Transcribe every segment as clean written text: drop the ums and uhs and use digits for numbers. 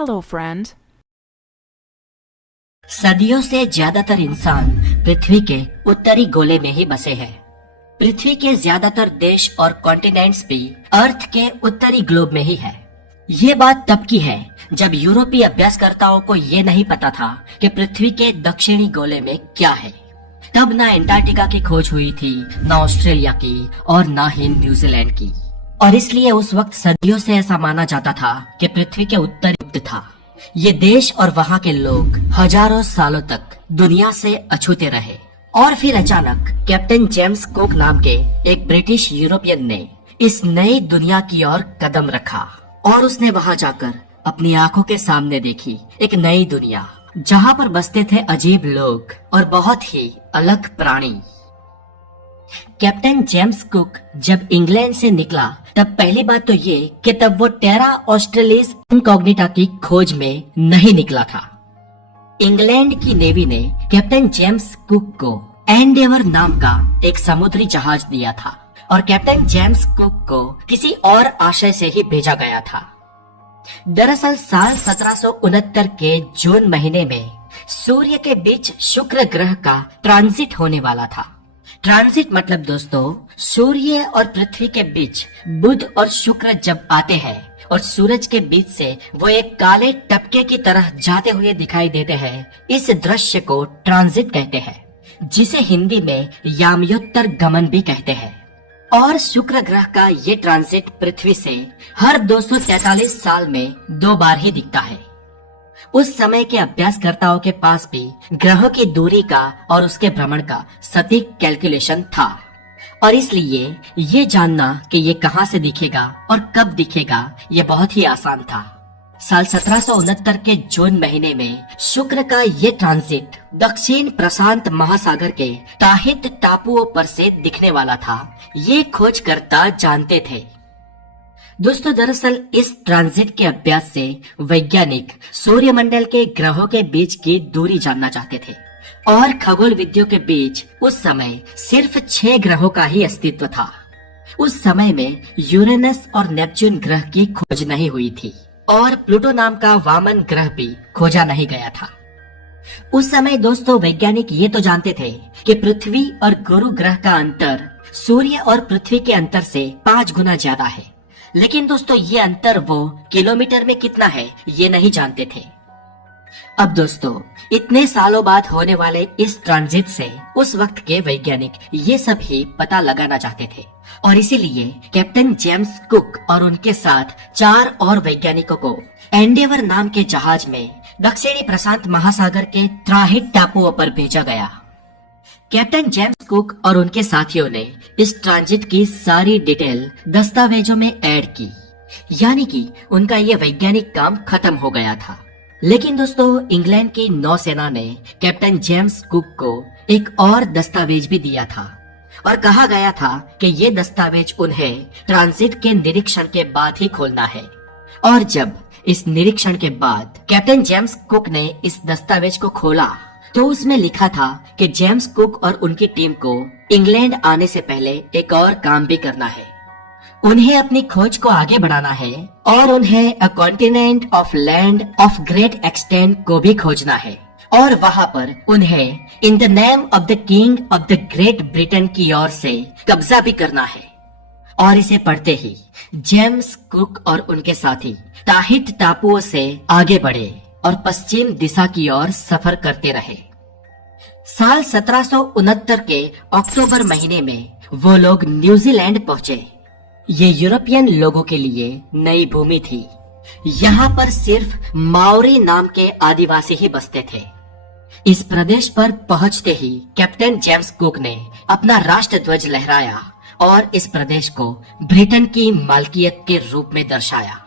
Hello, friend. सदियों से ज्यादातर इंसान पृथ्वी के उत्तरी गोले में ही बसे हैं। पृथ्वी के ज्यादातर देश और कॉन्टिनेंट्स भी अर्थ के उत्तरी ग्लोब में ही है। ये बात तब की है जब यूरोपीय अभ्यासकर्ताओं को ये नहीं पता था कि पृथ्वी के दक्षिणी गोले में क्या है। तब ना एंटार्क्टिका की खोज हुई थी, ना ऑस्ट्रेलिया की और ना ही न्यूजीलैंड की। और इसलिए उस वक्त सदियों से ऐसा माना जाता था कि पृथ्वी के उत्तर गुप्त था। ये देश और वहाँ के लोग हजारों सालों तक दुनिया से अछूते रहे। और फिर अचानक कैप्टन जेम्स कुक नाम के एक ब्रिटिश यूरोपियन ने इस नई दुनिया की ओर कदम रखा और उसने वहाँ जाकर अपनी आंखों के सामने देखी एक नई दुनिया, जहाँ पर बसते थे अजीब लोग और बहुत ही अलग प्राणी। कैप्टन जेम्स कुक जब इंग्लैंड से निकला तब पहली बात तो ये कि तब वो टेरा ऑस्ट्रेलिस इनकॉग्निटा की खोज में नहीं निकला था। इंग्लैंड की नेवी ने कैप्टन जेम्स कुक को एंडेवर नाम का एक समुद्री जहाज दिया था और कैप्टन जेम्स कुक को किसी और आशय से ही भेजा गया था। दरअसल साल 1769 के जून महीने में सूर्य के बीच शुक्र ग्रह का ट्रांजिट होने वाला था। ट्रांजिट मतलब दोस्तों सूर्य और पृथ्वी के बीच बुध और शुक्र जब आते हैं और सूरज के बीच से वो एक काले टपके की तरह जाते हुए दिखाई देते हैं, इस दृश्य को ट्रांजिट कहते हैं, जिसे हिंदी में यामयोत्तर गमन भी कहते हैं। और शुक्र ग्रह का ये ट्रांजिट पृथ्वी से हर 243 साल में 2 बार ही दिखता है। उस समय के अभ्यासकर्ताओं के पास भी ग्रहों की दूरी का और उसके भ्रमण का सटीक कैलकुलेशन था और इसलिए ये जानना कि ये कहां से दिखेगा और कब दिखेगा ये बहुत ही आसान था। साल 1769 के जून महीने में शुक्र का ये ट्रांजिट दक्षिण प्रशांत महासागर के ताहित टापुओं पर से दिखने वाला था, ये खोजकर्ता जानते थे। दोस्तों दरअसल इस ट्रांजिट के अभ्यास से वैज्ञानिक सूर्यमंडल के ग्रहों के बीच की दूरी जानना चाहते थे और खगोल विद्यों के बीच उस समय सिर्फ 6 ग्रहों का ही अस्तित्व था। उस समय में यूरेनस और नेपच्यून ग्रह की खोज नहीं हुई थी और प्लूटो नाम का वामन ग्रह भी खोजा नहीं गया था। उस समय दोस्तों वैज्ञानिक ये तो जानते थे कि पृथ्वी और गुरु ग्रह का अंतर सूर्य और पृथ्वी के अंतर से 5 गुना ज्यादा है, लेकिन दोस्तों ये अंतर वो किलोमीटर में कितना है ये नहीं जानते थे। अब दोस्तों इतने सालों बाद होने वाले इस ट्रांजिट से उस वक्त के वैज्ञानिक ये सब ही पता लगाना चाहते थे और इसीलिए कैप्टन जेम्स कुक और उनके साथ 4 और वैज्ञानिकों को एंडेवर नाम के जहाज में दक्षिणी प्रशांत महासागर के त्राहित टापुओं पर भेजा गया। कैप्टन जेम्स कुक और उनके साथियों ने इस ट्रांजिट की सारी डिटेल दस्तावेजों में ऐड की, यानी कि उनका ये वैज्ञानिक काम खत्म हो गया था। लेकिन दोस्तों इंग्लैंड की नौसेना ने कैप्टन जेम्स कुक को एक और दस्तावेज भी दिया था और कहा गया था कि ये दस्तावेज उन्हें ट्रांजिट के निरीक्षण के बाद ही खोलना है। और जब इस निरीक्षण के बाद कैप्टन जेम्स कुक ने इस दस्तावेज को खोला तो उसमें लिखा था कि जेम्स कुक और उनकी टीम को इंग्लैंड आने से पहले एक और काम भी करना है। उन्हें अपनी खोज को आगे बढ़ाना है और उन्हें अ continent of land of great extent को भी खोजना है और वहाँ पर उन्हें in the name of the king of the great Britain की ओर से कब्जा भी करना है। और इसे पढ़ते ही जेम्स कुक और उनके साथी ताहित टापुओं से आगे बढ़े और पश्चिम दिशा की ओर सफर करते रहे। साल 1769 के अक्टूबर महीने में वो लोग न्यूजीलैंड पहुँचे। ये यूरोपियन लोगों के लिए नई भूमि थी। यहाँ पर सिर्फ माओरी नाम के आदिवासी ही बसते थे। इस प्रदेश पर पहुँचते ही कैप्टन जेम्स कुक ने अपना राष्ट्र ध्वज लहराया और इस प्रदेश को ब्रिटेन की मालकियत के रूप में दर्शाया।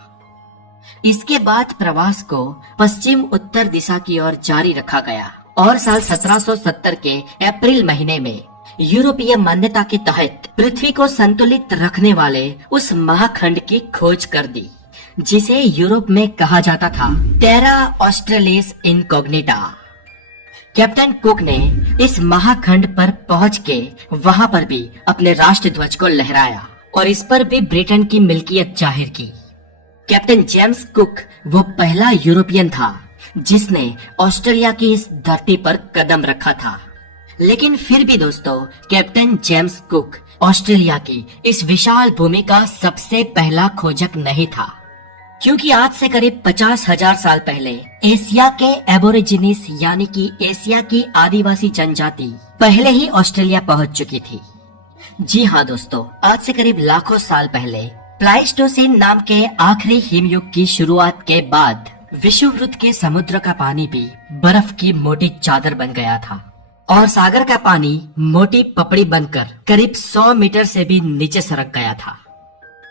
इसके बाद प्रवास को पश्चिम उत्तर दिशा की ओर जारी रखा गया और साल 1770 के अप्रैल महीने में यूरोपीय मान्यता के तहत पृथ्वी को संतुलित रखने वाले उस महाखंड की खोज कर दी, जिसे यूरोप में कहा जाता था टेरा ऑस्ट्रेलिस इनकॉग्निटा। कैप्टन कुक ने इस महाखंड पर पहुंच के वहां पर भी अपने राष्ट्र ध्वज को लहराया और इस पर भी ब्रिटेन की मिल्कियत जाहिर की। कैप्टन जेम्स कुक वो पहला यूरोपियन था जिसने ऑस्ट्रेलिया की इस धरती पर कदम रखा था। लेकिन फिर भी दोस्तों, कैप्टन जेम्स कुक ऑस्ट्रेलिया की इस विशाल भूमि का सबसे पहला खोजक नहीं था, क्योंकि आज से करीब 50,000 साल पहले एशिया के एबोरिजिनिस यानी कि एशिया की आदिवासी जनजाति पहले ही ऑस्ट्रेलिया पहुंच चुकी थी। जी हाँ दोस्तों, आज से करीब लाखों साल पहले प्लाइस्टोसिन नाम के आखिरी हिमयुग की शुरुआत के बाद विषुववृत्त के समुद्र का पानी भी बर्फ की मोटी चादर बन गया था और सागर का पानी मोटी पपड़ी बनकर करीब 100 मीटर से भी नीचे सरक गया था।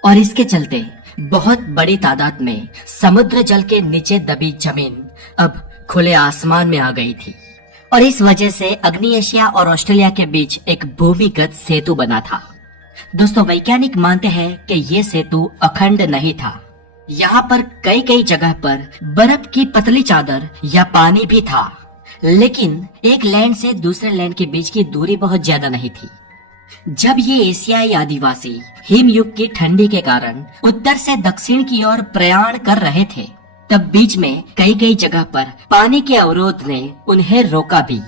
और इसके चलते बहुत बड़ी तादाद में समुद्र जल के नीचे दबी जमीन अब खुले आसमान में आ गई थी और इस वजह से अग्नि एशिया और ऑस्ट्रेलिया के बीच एक भूमिगत सेतु बना था। दोस्तों, वैज्ञानिक मानते हैं कि ये सेतु अखंड नहीं था। यहाँ पर कई कई जगह पर बर्फ की पतली चादर या पानी भी था, लेकिन एक लैंड से दूसरे लैंड के बीच की दूरी बहुत ज्यादा नहीं थी। जब ये एशियाई आदिवासी हिमयुग की ठंडी के कारण उत्तर से दक्षिण की ओर प्रयाण कर रहे थे, तब बीच में कई कई जगह पर पानी के अवरोध ने उन्हें रोका भी।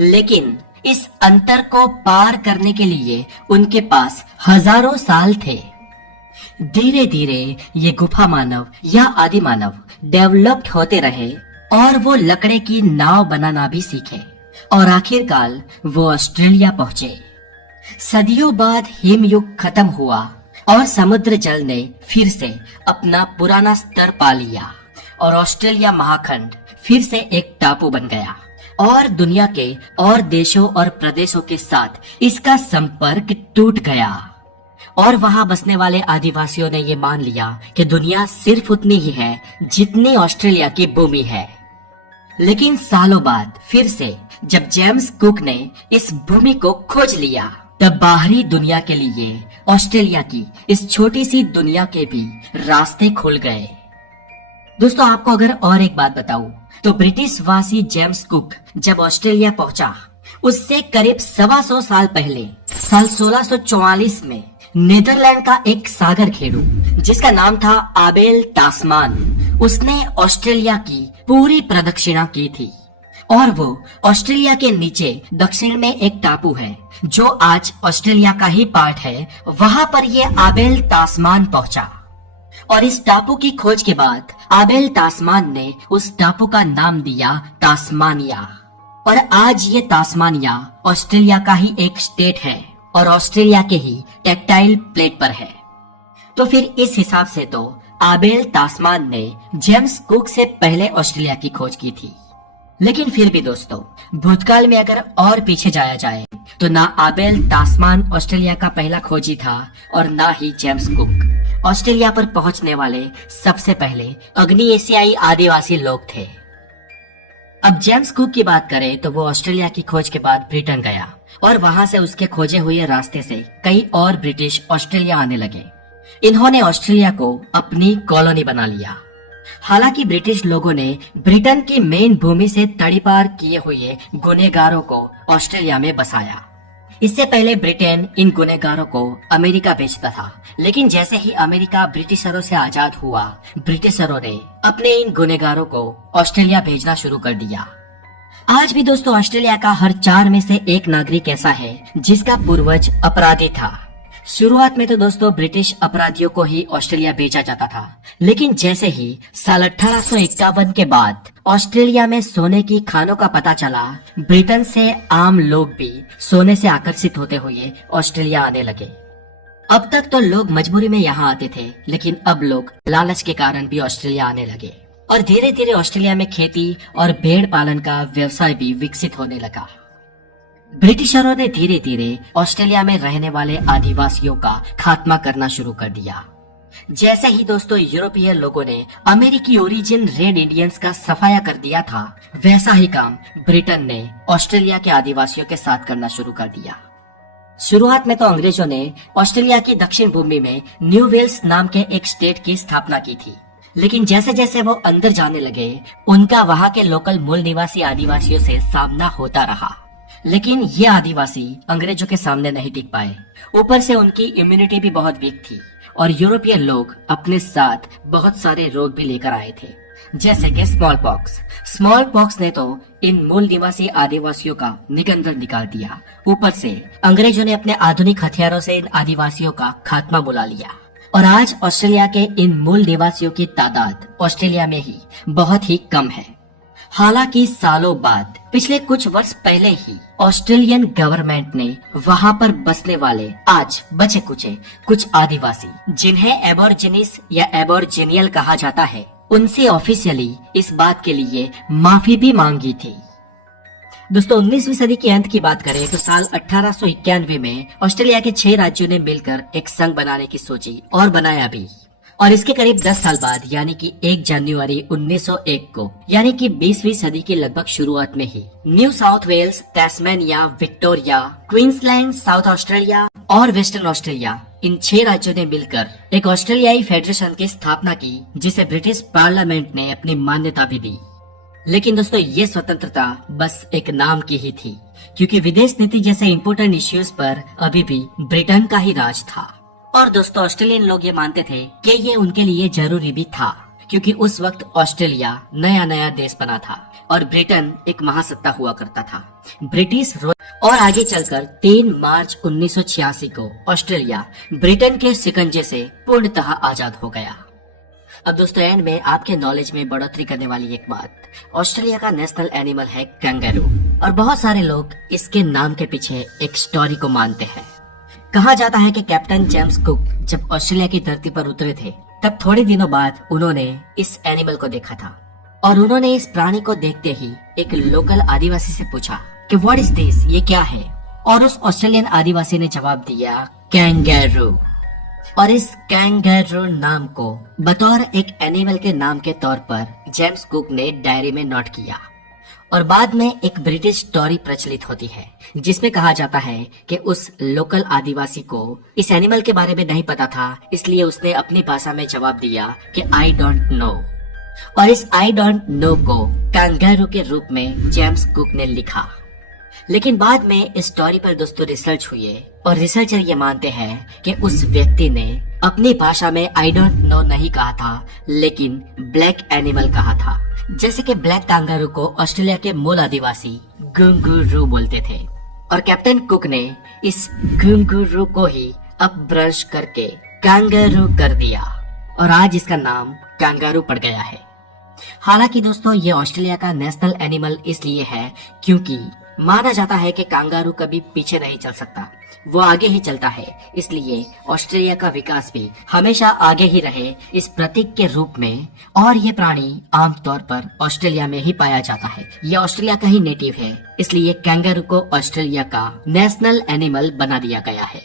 लेकिन इस अंतर को पार करने के लिए उनके पास हजारों साल थे। धीरे धीरे ये गुफा मानव या आदि मानव डेवलप्ड होते रहे और वो लकड़े की नाव बनाना भी सीखे और आखिरकार वो ऑस्ट्रेलिया पहुंचे। सदियों बाद हिमयुग खत्म हुआ और समुद्र जल ने फिर से अपना पुराना स्तर पा लिया और ऑस्ट्रेलिया महाखंड फिर से एक टापू बन गया और दुनिया के और देशों और प्रदेशों के साथ इसका संपर्क टूट गया। और वहां बसने वाले आदिवासियों ने ये मान लिया कि दुनिया सिर्फ उतनी ही है जितनी ऑस्ट्रेलिया की भूमि है। लेकिन सालों बाद फिर से जब जेम्स कुक ने इस भूमि को खोज लिया, तब बाहरी दुनिया के लिए ऑस्ट्रेलिया की इस छोटी सी दुनिया के भी रास्ते खुल गए। दोस्तों, आपको अगर और एक बात बताऊं तो ब्रिटिश वासी जेम्स कुक जब ऑस्ट्रेलिया पहुंचा, उससे करीब 125 साल पहले साल 1644 में नीदरलैंड का एक सागर खेड़ू जिसका नाम था आबेल तास्मान, उसने ऑस्ट्रेलिया की पूरी प्रदक्षिणा की थी और वो ऑस्ट्रेलिया के नीचे दक्षिण में एक टापू है जो आज ऑस्ट्रेलिया का ही पार्ट है। वहां पर ये आबेल तास्मान पहुंचा और इस टापू की खोज के बाद आबेल तास्मान ने उस टापू का नाम दिया तास्मानिया और आज ये तास्मानिया ऑस्ट्रेलिया का ही एक स्टेट है और ऑस्ट्रेलिया के ही टेक्टाइल प्लेट पर है। तो फिर इस हिसाब से तो आबेल तास्मान ने जेम्स कुक से पहले ऑस्ट्रेलिया की खोज की थी। लेकिन फिर भी दोस्तों, भूतकाल में अगर और पीछे जाया जाए तो ना आबेल तास्मान ऑस्ट्रेलिया का पहला खोजी था और ना ही जेम्स कुक ऑस्ट्रेलिया पर पहुंचने वाले सबसे पहले अग्नि एशियाई आदिवासी लोग थे। अब जेम्स कुक की बात करें तो वो ऑस्ट्रेलिया की खोज के बाद ब्रिटेन गया और वहां से उसके खोजे हुए रास्ते से कई और ब्रिटिश ऑस्ट्रेलिया आने लगे। इन्होंने ऑस्ट्रेलिया को अपनी कॉलोनी बना लिया। हालांकि ब्रिटिश लोगों ने ब्रिटेन की मेन भूमि से तड़ीपार किए हुए गुनेगारों को ऑस्ट्रेलिया में बसाया। इससे पहले ब्रिटेन इन गुनेगारों को अमेरिका भेजता था, लेकिन जैसे ही अमेरिका ब्रिटिशरों से आजाद हुआ, ब्रिटिशरों ने अपने इन गुनेगारों को ऑस्ट्रेलिया भेजना शुरू कर दिया। आज भी दोस्तों ऑस्ट्रेलिया का हर 4 में से 1 नागरिक ऐसा है जिसका पूर्वज अपराधी था। शुरुआत में तो दोस्तों ब्रिटिश अपराधियों को ही ऑस्ट्रेलिया भेजा जाता था, लेकिन जैसे ही साल 1851 के बाद ऑस्ट्रेलिया में सोने की खानों का पता चला, ब्रिटेन से आम लोग भी सोने से आकर्षित होते हुए ऑस्ट्रेलिया आने लगे। अब तक तो लोग मजबूरी में यहाँ आते थे, लेकिन अब लोग लालच के कारण भी ऑस्ट्रेलिया आने लगे और धीरे धीरे ऑस्ट्रेलिया में खेती और भेड़ पालन का व्यवसाय भी विकसित होने लगा। ब्रिटिशरों ने धीरे धीरे ऑस्ट्रेलिया में रहने वाले आदिवासियों का खात्मा करना शुरू कर दिया। जैसे ही दोस्तों यूरोपीय लोगों ने अमेरिकी ओरिजिन रेड इंडियंस का सफाया कर दिया था, वैसा ही काम ब्रिटेन ने ऑस्ट्रेलिया के आदिवासियों के साथ करना शुरू कर दिया। शुरुआत में तो अंग्रेजों ने ऑस्ट्रेलिया की दक्षिण भूमि में न्यू वेल्स नाम के एक स्टेट की स्थापना की थी, लेकिन जैसे जैसे वो अंदर जाने लगे, उनका वहाँ के लोकल मूल निवासी आदिवासियों से सामना होता रहा। लेकिन ये आदिवासी अंग्रेजों के सामने नहीं टिक पाए। ऊपर से उनकी इम्यूनिटी भी बहुत वीक थी और यूरोपियन लोग अपने साथ बहुत सारे रोग भी लेकर आए थे, जैसे कि स्मॉल पॉक्स। स्मॉल पॉक्स ने तो इन मूल निवासी आदिवासियों का निकंदन निकाल दिया। ऊपर से अंग्रेजों ने अपने आधुनिक हथियारों से इन आदिवासियों का खात्मा बुला लिया और आज ऑस्ट्रेलिया के इन मूल निवासियों की तादाद ऑस्ट्रेलिया में ही बहुत ही कम है। हालांकि सालों बाद पिछले कुछ वर्ष पहले ही ऑस्ट्रेलियन गवर्नमेंट ने वहां पर बसने वाले आज बचे कुचे कुछ आदिवासी, जिन्हें एबोरिजिनिस या एबोरिजिनियल कहा जाता है, उनसे ऑफिशियली इस बात के लिए माफी भी मांगी थी। दोस्तों 19वीं सदी के अंत की बात करें तो साल 1891 में ऑस्ट्रेलिया के 6 राज्यों ने मिलकर एक संघ बनाने की सोची और बनाया भी। और इसके करीब 10 साल बाद यानी कि 1 जनवरी 1901 को यानी कि 20वीं सदी की लगभग शुरुआत में ही New South Wales, Tasmania, Victoria, Queensland, South Australia और वेस्टर्न ऑस्ट्रेलिया, इन 6 राज्यों ने मिलकर एक ऑस्ट्रेलियाई फेडरेशन की स्थापना की, जिसे ब्रिटिश पार्लियामेंट ने अपनी मान्यता भी दी। लेकिन दोस्तों ये स्वतंत्रता बस एक नाम की ही थी, क्योंकि विदेश नीति जैसे इम्पोर्टेंट इश्यूज पर अभी भी ब्रिटेन का ही राज था। और दोस्तों ऑस्ट्रेलियन लोग ये मानते थे कि ये उनके लिए जरूरी भी था, क्योंकि उस वक्त ऑस्ट्रेलिया नया नया देश बना था और ब्रिटेन एक महासत्ता हुआ करता था। ब्रिटिश और आगे चलकर 3 मार्च 1986 को ऑस्ट्रेलिया ब्रिटेन के शिकंजे से पूर्णतः आजाद हो गया। अब दोस्तों एंड में आपके नॉलेज में बढ़ोतरी करने वाली एक बात, ऑस्ट्रेलिया का नेशनल एनिमल है कैंगरू और बहुत सारे लोग इसके नाम के पीछे एक स्टोरी को मानते हैं। कहा जाता है कि कैप्टन जेम्स कुक जब ऑस्ट्रेलिया की धरती पर उतरे थे, तब थोड़े दिनों बाद उन्होंने इस एनिमल को देखा था और उन्होंने इस प्राणी को देखते ही एक लोकल आदिवासी से पूछा कि व्हाट इज दिस, ये क्या है? और उस ऑस्ट्रेलियन आदिवासी ने जवाब दिया कैंगरू। और इस कैंगरू नाम को बतौर एक एनिमल के नाम के तौर पर जेम्स कुक ने डायरी में नोट किया। और बाद में एक ब्रिटिश स्टोरी प्रचलित होती है जिसमें कहा जाता है कि उस लोकल आदिवासी को इस एनिमल के बारे में नहीं पता था, इसलिए उसने अपनी भाषा में जवाब दिया कि आई डोंट नो। और इस आई डोंट नो को कैंगरू के रूप में जेम्स कुक ने लिखा। लेकिन बाद में इस स्टोरी पर दोस्तों रिसर्च हुई और रिसर्चर ये मानते हैं कि उस व्यक्ति ने अपनी भाषा में आई डोंट नो नहीं कहा था, लेकिन ब्लैक एनिमल कहा था। जैसे कि ब्लैक कैंगरू को ऑस्ट्रेलिया के मूल आदिवासी गुंगुरू बोलते थे और कैप्टन कुक ने इस गुंगुरू को ही अपभ्रंश करके कैंगरू कर दिया और आज इसका नाम कैंगरू पड़ गया है। हालांकि दोस्तों ये ऑस्ट्रेलिया का नेशनल एनिमल इसलिए है क्योंकि माना जाता है कि कैंगरू कभी पीछे नहीं चल सकता, वो आगे ही चलता है। इसलिए ऑस्ट्रेलिया का विकास भी हमेशा आगे ही रहे इस प्रतीक के रूप में। और ये प्राणी आमतौर पर ऑस्ट्रेलिया में ही पाया जाता है, ये ऑस्ट्रेलिया का ही नेटिव है, इसलिए कैंगरू को ऑस्ट्रेलिया का नेशनल एनिमल बना दिया गया है।